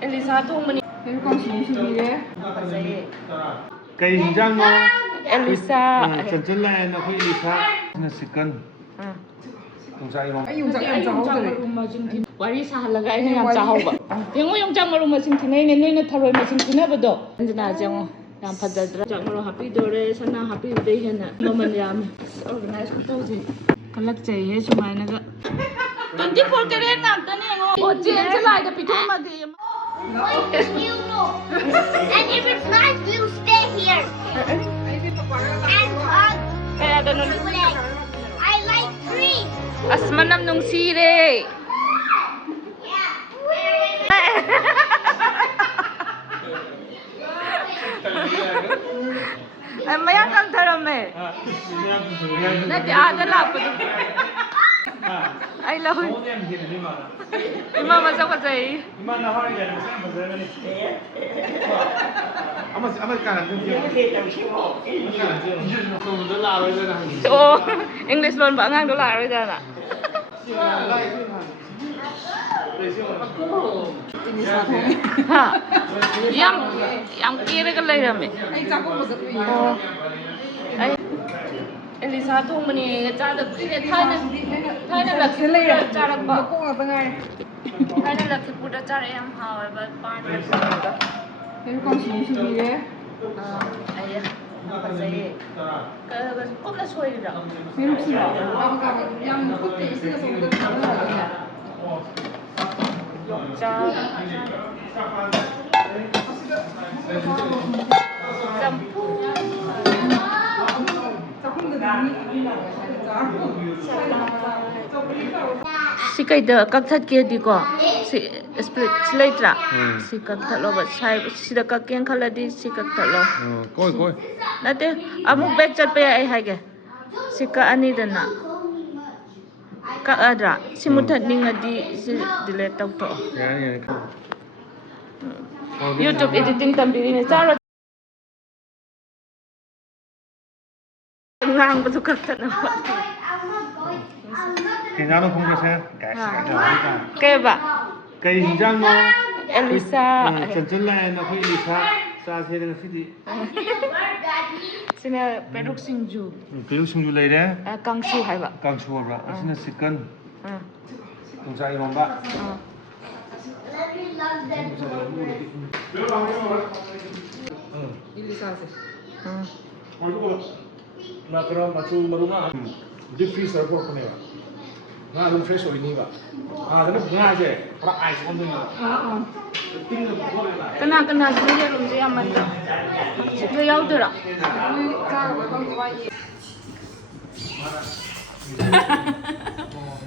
Elisa thongba Kay hinjang mo? Elisa Chanchal na yan ako Elisa. Nasikan. Yongchak iron. Yongchak yam chahoudre. Wari sahalaga aina yam chahoba. Yengo yongchak maru masing thinai ne noina tharoi masing thinabado. Anjana jengo yam phajadra. Yongchak maru happy dore sana happy day hena. Maman yam organize ko tawji. Kalak chai he sumaina ga. 24 karat ngakta ne ngo. O jen chalai da pithom ma de. You know. And if it's nice, we'll stay here. And I like trees. Asmanam nungsire. Ay mayang kang tarame. Natte ada lapad. Ay lahoy. Ima masa kasay. Ima na hari yan. Masaya masaya ni. Amas kanan din. Oh, English lon ba ngang dollar rồi ra nè. Ha. Yam kira ka lai rame. Ay Elisa thongba ni cha da thaina la khilai ra cha ra ba ko nga bangai thaina la khipu da cha ra yam hawe ba pan da ay Peruk si kai da kak that ke di ko si split slate ra si kak that lo ba sai si da kak ken khala di si kak that lo Koi natte amuk back chat pe ai hai ge si ka ani da na ka adra si muthat ninga di si delete tok to YouTube editing tambiri ne charo ngang ba tu kak that na Kailangan kong kasi kaya ba? Kay hinjang mo? Elisa Chanchal na yan ako Elisa. Sa sila nga sidi. Sina Peruk singju. Peruk singju lay de? Kangsu hai ba? Kangsu ba? Sina sikan. Yongchak eronba. Elisa se. Na kira macu maru nga deep freezer ko ko neba nga room fresh oi ni ba dana nga je para ice on ni Kena sini rum je aman ta situ yau dura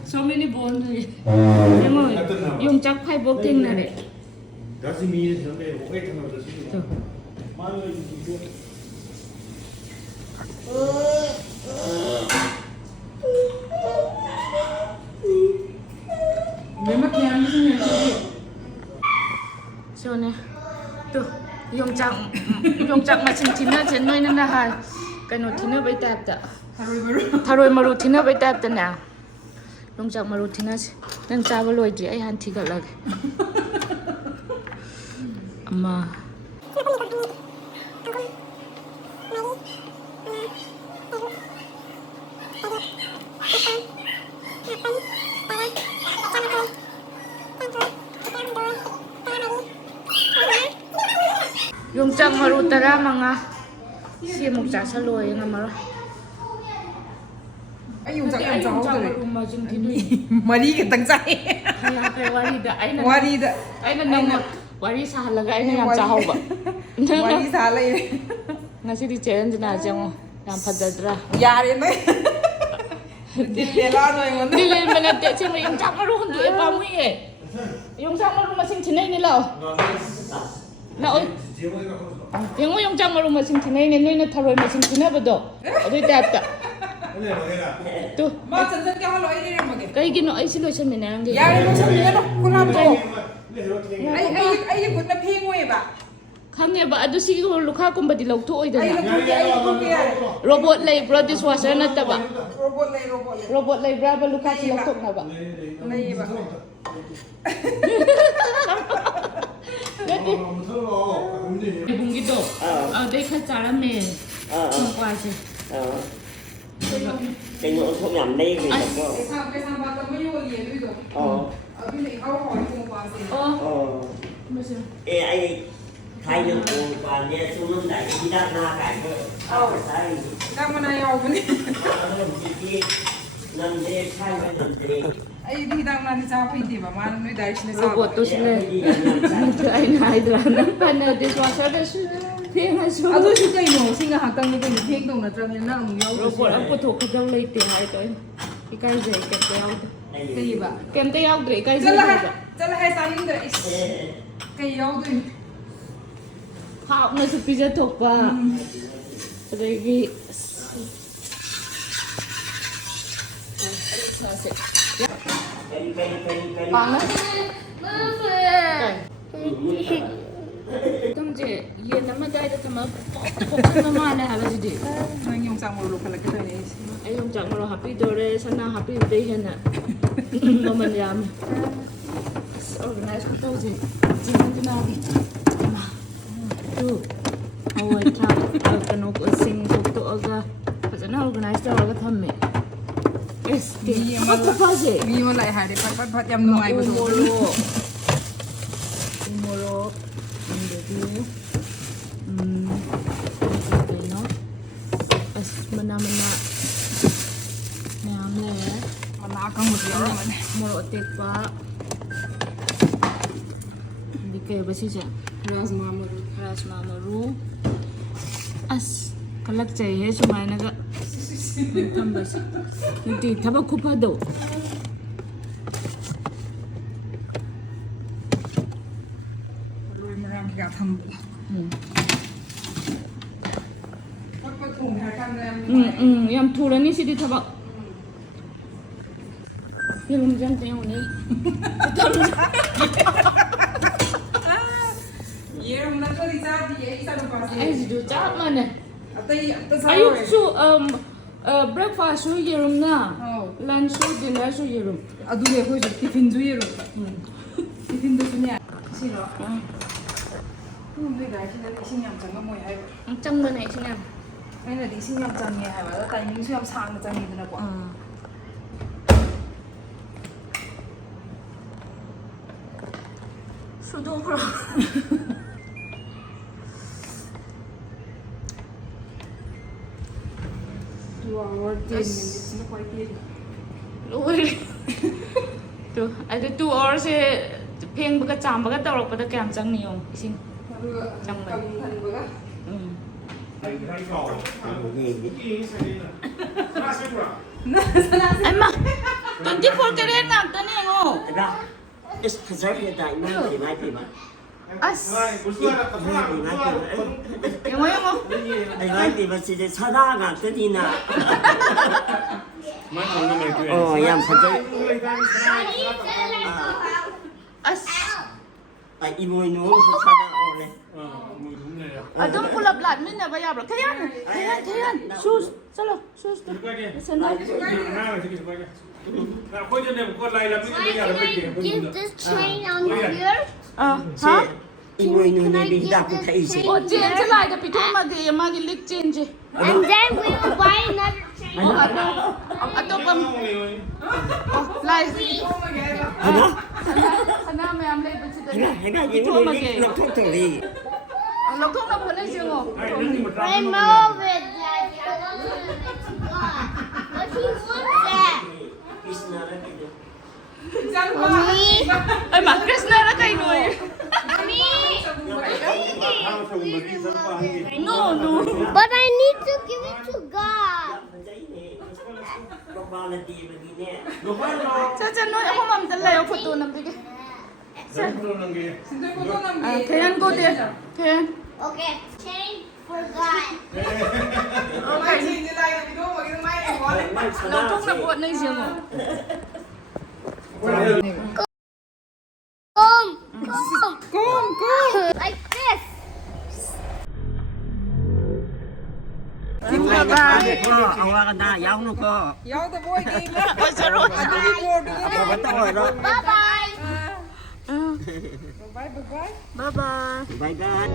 so many bones yemo Yongchak phai bok thing na re dasi mi ne thambe o kai thama dasi maru so ne tu Yongchak machin thina chen noi na ha kano thina bai tap ta tharoi maru thina bai tap ta na Yongchak maru thina nang cha ba loi ji ai han thi gal lag amma Yongchak maru tara manga si muk cha saloi nga mara Yongchak yam chahoudre. ma jing thinui Mari ke tang chai. ya kai Wari da. aina nang wari sa halaga aina yam cha hoba Wari sa lai. ngasi di Che Ranjana jengo yam phajadra Yare nai. Dela no ngon. dile mana te chema Yongchak maru hundu e pa mu e Yongchak maru masing thinai ni lao na oi yengo Yongchak maru masing thinai ne noina tharoi masing thinabado adui tap ta tu Ma chanchal ke halo ai re mage. kai gino ai silo chen mena nge Yare no sam ne no kunam to. Ai put na pheng oi ba. khang ba adu si ko lukha kum badi lok tho oi da Ai lo ke ai lo ke yare. robot lay bro dishwasher na ta ba Robot. robot lay bra ba lukha si lok tok na ba Lai ba. ꯈꯔ ꯆꯥꯔꯝꯃꯦ ꯊꯣꯡꯕꯁꯦ ꯀꯩꯅꯣ ꯑꯣꯟꯊꯣꯛ ꯌꯥꯝ ꯂꯩꯈ꯭ꯔꯦꯕꯀꯣ ꯀꯩꯁꯥꯝꯄꯥꯠꯇ ꯑꯃ ꯌꯣꯜꯂꯤ ꯑꯗꯨꯏꯗꯣ ꯑꯗꯨꯅ ꯏꯍꯥꯎ ꯍꯥꯎꯋꯤ ꯊꯣꯡꯕꯁꯦ ꯑꯩ ꯊꯥꯏꯅ ꯊꯣꯡꯕꯅꯦ ꯁꯨꯝꯂꯝꯗꯥꯏꯗ ꯍꯤꯗꯥꯛ ꯉꯥ ꯀꯥꯏꯅ ꯆꯥꯔꯤꯅꯤ ꯍꯤꯗꯥꯛ ꯃꯅꯥ ꯌꯥꯎꯕꯅꯦ ꯑꯗꯣ ꯍꯧꯖꯤꯛꯇꯤ ꯅꯝꯗ꯭ꯔꯦ ꯊꯥꯏꯅ ꯅꯝꯗ꯭ꯔꯦ ꯑꯩꯗꯤ ꯍꯤꯗꯥꯛ ꯃꯅꯥꯗꯤ ꯆꯥꯕ ꯍꯩꯇꯦꯕ ꯃꯥꯅ ꯅꯣꯏ ꯗꯥꯏꯔꯤꯛꯁꯤꯅ ꯆꯥꯕ ꯔꯣꯕꯣꯠꯇꯨ ꯁꯤꯅ ꯑꯩꯅ ꯍꯥꯏꯗ꯭ꯔꯥ ꯅꯪ ꯐꯅ ꯗꯤꯁꯋꯥꯁꯔꯗꯁꯨ ꯐꯦꯡꯉꯁꯨ ꯑꯗꯨꯁꯨ ꯀꯩꯅꯣ ꯁꯤ ꯉꯥꯏꯍꯥꯛꯇꯪꯅꯤ ꯀꯩꯅꯣ ꯐꯦꯡꯗꯧ ꯅꯠꯇ꯭ꯔꯕꯅꯤꯅ ꯅꯪ ꯑꯃꯨꯛ ꯌꯥꯎꯗ꯭ꯔꯁꯨ ꯔꯣꯕꯣꯠ ꯑꯃ ꯄꯨꯊꯣꯛꯈꯤꯗꯧ ꯂꯩꯇꯦ ꯍꯥꯏꯗꯣ ꯑꯩꯅ ꯏꯀꯥꯏꯖꯩ ꯀꯩꯝꯇ ꯌꯥꯎꯗꯦ ꯀꯩꯕ ꯀꯩꯝꯇ ꯌꯥꯎꯗ꯭ꯔꯦ ꯏꯀꯥꯏꯖꯩ ꯆꯠꯂꯣꯍꯦ ꯍꯥꯏꯕ ꯆꯠꯂꯣꯍꯦ ꯆꯥꯅꯤꯡꯗ꯭ꯔꯦ ꯏꯁ ꯀꯩ ꯌꯥꯎꯗꯣꯏꯅꯣ ꯍꯥꯞꯅꯁꯨ ꯄꯤꯖꯊꯣꯛꯄ ꯑꯗꯒꯤ ꯇꯨꯝꯁꯦ ꯌꯦꯟ ꯑꯃ ꯗꯥꯏꯗ ꯊꯝꯃ ꯄꯣꯛꯁꯟꯕ ꯃꯥꯜꯂꯦ ꯍꯥꯏꯕꯁꯤꯗꯤ ꯅꯪ ꯌꯣꯡꯆꯥꯛ ꯃꯔꯨ ꯂꯧꯈꯠꯂꯛꯀꯗꯣꯏꯅꯦ ꯑꯩꯁꯦ ꯑꯩ ꯌꯣꯡꯆꯥꯛ ꯃꯔꯨ ꯍꯥꯞꯄꯤꯗꯣꯔꯦ ꯁꯅꯥ ꯍꯥꯞꯄꯤꯕꯗꯩ ꯍꯦꯟꯅ ꯃꯃꯜ ꯌꯥꯝꯃꯦ ꯑꯣꯔꯒꯅꯥꯏꯁ ꯈꯨꯇꯧꯁꯦ ꯆꯤꯡꯗꯨꯅꯥꯒꯤ ꯍꯋꯥꯏ ꯊ꯭ꯔꯥꯛ ꯀꯩꯅꯣ ꯁꯤꯡ ꯈꯣꯛꯇꯣꯛꯑꯒ ꯐꯖꯅ ꯑꯣꯔꯒꯅꯥꯏꯁ ꯇꯧꯔꯒ ꯊꯝꯃꯦ ꯃꯤ ꯑꯃ ꯂꯥꯛꯑꯦ ꯍꯥꯏꯔꯗꯤ ꯐꯠ ꯐꯠ ꯐꯠ ꯌꯥꯝ ꯅꯨꯡꯉꯥꯏꯕꯗꯣ ꯃꯣꯔꯣꯛ ꯑꯗꯒꯤ ꯀꯩꯅꯣ ꯑꯁ ꯃꯅꯥ ꯃꯌꯥꯝ ꯂꯩꯔꯦ ꯃꯅꯥ ꯑꯀꯪꯕꯁꯨ ꯌꯥꯎꯔꯝꯃꯅꯤ ꯃꯣꯔꯣꯛ ꯑꯇꯦꯛꯄ ꯑꯗꯒꯤ ꯀꯩꯕ ꯁꯤꯁꯦ ꯔꯥꯖꯃꯥ ꯃꯔꯨ ꯔꯥꯖꯃꯥ ꯃꯔꯨ ꯑꯁ ꯀꯜꯂꯛꯆꯩꯍꯦ ꯁꯨꯃꯥꯏꯅꯒ ꯊꯝꯕꯁꯦ ꯅꯨꯡꯇꯤ ꯊꯕꯛ ꯈꯨꯐꯗꯣ ꯃꯔꯣꯏ ꯃꯔꯥꯡ ꯀꯩꯀꯥ ꯊꯝꯕꯗꯣ ꯄꯠꯄ ꯊꯣꯡꯉꯦ ꯍꯥꯏꯔ ꯀꯥꯟꯗ ꯌꯥꯝ ꯅꯨꯡꯉꯥꯏ ꯌꯥꯝ ꯊꯨꯔꯅꯤ ꯁꯤꯗꯤ ꯊꯕꯛ ꯌꯦꯔꯨꯝꯁꯦ ꯑꯝꯇ ꯌꯦꯡꯉꯨꯅꯦ ꯌꯦꯔꯨꯝ ꯅꯠꯇ꯭ꯔꯗꯤ ꯆꯥꯗꯤꯌꯦ ꯑꯩ ꯏꯆꯥꯅꯨꯄꯥꯁꯦ ꯑꯩꯁꯤꯁꯨ ꯆꯞ ꯃꯥꯟꯅꯩ ꯑꯇꯩ ꯑꯝꯇ ꯆꯥꯔꯣꯏ ꯑꯌꯨꯛꯁꯨ ꯕ꯭ꯔꯦꯛꯐꯥꯁꯁꯨ ꯌꯦꯔꯨꯝꯅ ꯑꯧ ꯂꯟꯁꯁꯨ ꯗꯤꯟꯅꯔꯁꯨ ꯌꯦꯔꯨꯝ ꯑꯗꯨꯅꯦ ꯑꯩꯈꯣꯏꯁꯨ ꯇꯤꯐꯤꯟꯁꯨ ꯌꯦꯔꯨꯝ ꯇꯤꯐꯤꯟꯗꯨꯁꯨꯅꯦ ꯁꯤꯔꯣ ꯅꯣꯏ ꯒꯥꯔꯤꯁꯤꯅꯗꯤ ꯏꯁꯤꯡ ꯌꯥꯝ ꯆꯪꯉꯝꯃꯣꯏ ꯍꯥꯏꯕ ꯆꯪꯕꯅꯦ ꯏꯁꯤꯡ ꯌꯥꯝ ꯑꯩꯅꯗꯤ ꯏꯁꯤꯡ ꯌꯥꯝ ꯆꯪꯉꯦ ꯍꯥꯏꯕ ꯑꯗꯣ ꯇꯥꯏꯃꯤꯡꯁꯨ ꯌꯥꯝ ꯁꯥꯡꯅ ꯆꯪꯉꯤꯗꯅꯀꯣ 수도불 2 hours 10 minutes quite clear. ꯂꯣꯏꯔꯦ ꯑꯗꯨ 2 hours ꯐꯦꯡꯕꯒ ꯆꯥꯝꯕꯒ ꯇꯧꯔꯛꯄꯗ ꯀꯌꯥꯝ ꯆꯪꯅꯤ ꯌꯦꯡꯉꯨ ꯏꯁꯤꯡ ꯆꯪꯕꯒ ꯑꯩꯃ 24 ꯀꯦꯔꯦꯠ ꯉꯥꯛꯇꯅꯦ ꯌꯦꯡꯉꯣ It's preserved that night, ꯑꯁ ꯌꯦꯡꯉꯣ ꯌꯦꯡꯉꯣ ꯑꯩ ꯃꯁꯤꯗꯤ ꯁꯗꯥ ꯉꯥꯛꯇꯅꯤꯅ ꯑꯣ ꯌꯥꯝ ꯐꯖꯩ ꯑꯁ 이모이누 사다 오네. ꯑꯗꯨꯝ ꯄꯨꯂꯞ ꯂꯥꯠꯃꯤꯟꯅꯕ ꯌꯥꯕ꯭ꯔꯣ? ꯊꯦꯌꯥꯟ ꯁꯨꯁ ꯆꯠꯂꯣ ꯁꯨꯁꯇꯣ Give this chain on here. ꯍꯥ? 이모이누네 비다고 타이시. ꯑꯣ ꯆꯦꯟꯁꯦ ꯂꯥꯏꯗ ꯄꯤꯊꯣꯛꯑꯝꯃꯒꯦ ꯃꯥꯒꯤ ꯂꯤꯛ ꯆꯦꯟꯁꯦ. And then we will buy another chain. ꯑꯇꯣꯞꯄ ꯂꯥꯏ 하나? ꯁꯅꯥ ꯃꯌꯥꯝ ꯂꯩꯕꯁꯤꯗꯅꯦ 해가 ꯄꯤꯊꯣꯛꯑꯝꯃꯒꯦ. 이모니 톡톡이. ꯂꯧꯊꯣꯛꯅꯕ ꯍꯣꯠꯅꯁꯤ ꯌꯦꯡꯉꯣ. Remove it, Daddy. I want to give it to God. But he wants that. Mommy. Ay, ma, Krishna kayno eh. Mommy. No. But I need to give it to God. Chacha, no, ako ma'am, dalayo photo ng bigay. Kaya go there. Kaya. Okay. Chain for God. Lutong na buhat na siya mo. Come. Like this. 아와가 나 야우노 거. Yaw the boy game. Sarot. Bye-bye. Bye bye. Bye-bye. 바이바이.